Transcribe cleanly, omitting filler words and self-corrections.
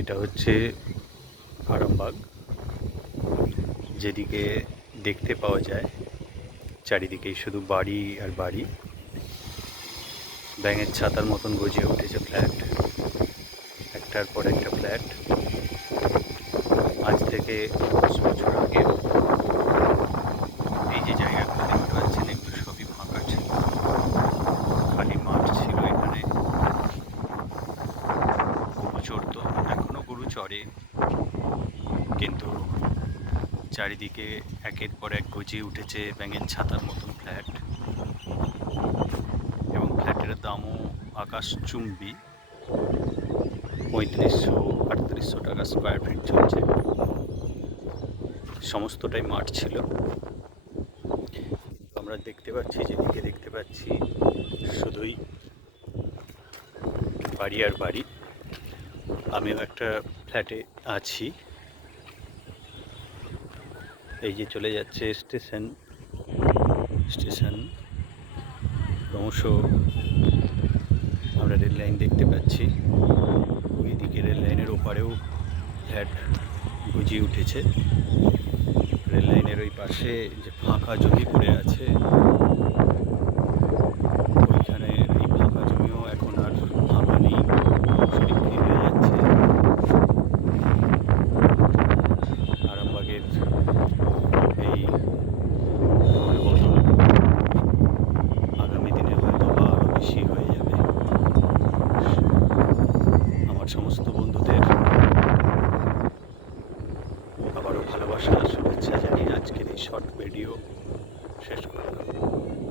এটা হচ্ছে আরামবাগ, যেদিকে দেখতে পাওয়া যায় চারিদিকেই শুধু বাড়ি আর বাড়ি। ব্যাঙের ছাতার মতন গজিয়ে উঠেছে ফ্ল্যাট, একটার পর একটা ফ্ল্যাট। আজ থেকে 10 বছর আগে এই যে জায়গাগুলো দেখতে পাচ্ছেন এগুলো সবই ফাঁকা ছিল, খালি মাঠ ছিল। এখানে গরু চড়তো, এখনো গরু চড়ে, কিন্তু চারিদিকে একের পর এক গজিয়ে উঠেছে ব্যাঙের ছাতার মতন ফ্ল্যাট, এবং ফ্ল্যাটের দামও আকাশচুম্বী। 3500-3800 টাকা স্কোয়ার ফিট চলছে। সমস্তটাই মাঠ ছিল। আমরা দেখতে পাচ্ছি, যেদিকে দেখতে পাচ্ছি শুধুই বাড়ি আর বাড়ি। আমিও একটা ফ্ল্যাটে আছি। এই যে চলে যাচ্ছে স্টেশন, ক্রমশ আমরা রেল লাইন দেখতে পাচ্ছি। ওইদিকে রেল লাইনের ওপারেও ফ্ল্যাট গজিয়ে উঠেছে। রেল লাইনের ওই পাশে যে ফাঁকা জমি পড়ে আছে, ওইখানে